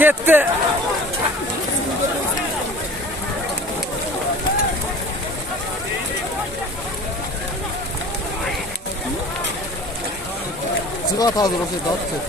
Gitti. Zıvat hazır olsaydı daha tutuyor.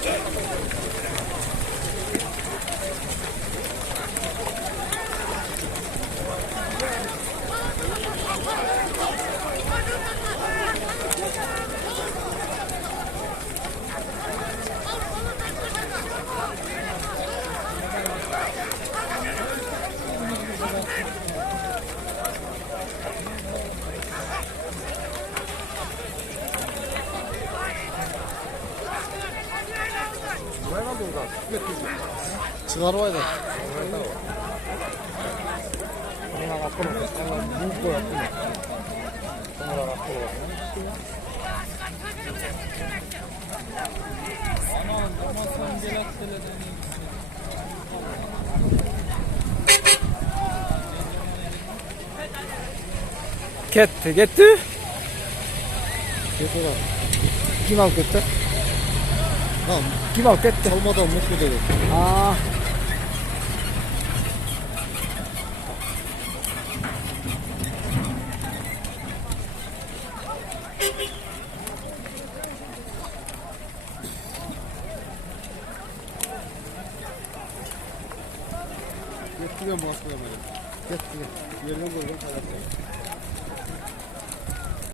Çıkar var da. Gitti. Kim alıp gitti? Tamam. Kim alıp gitti? Olmadan mutlu dedi. Aa. Getiriyorum baskıya böyle. Getiriyorum. Yerine koydum.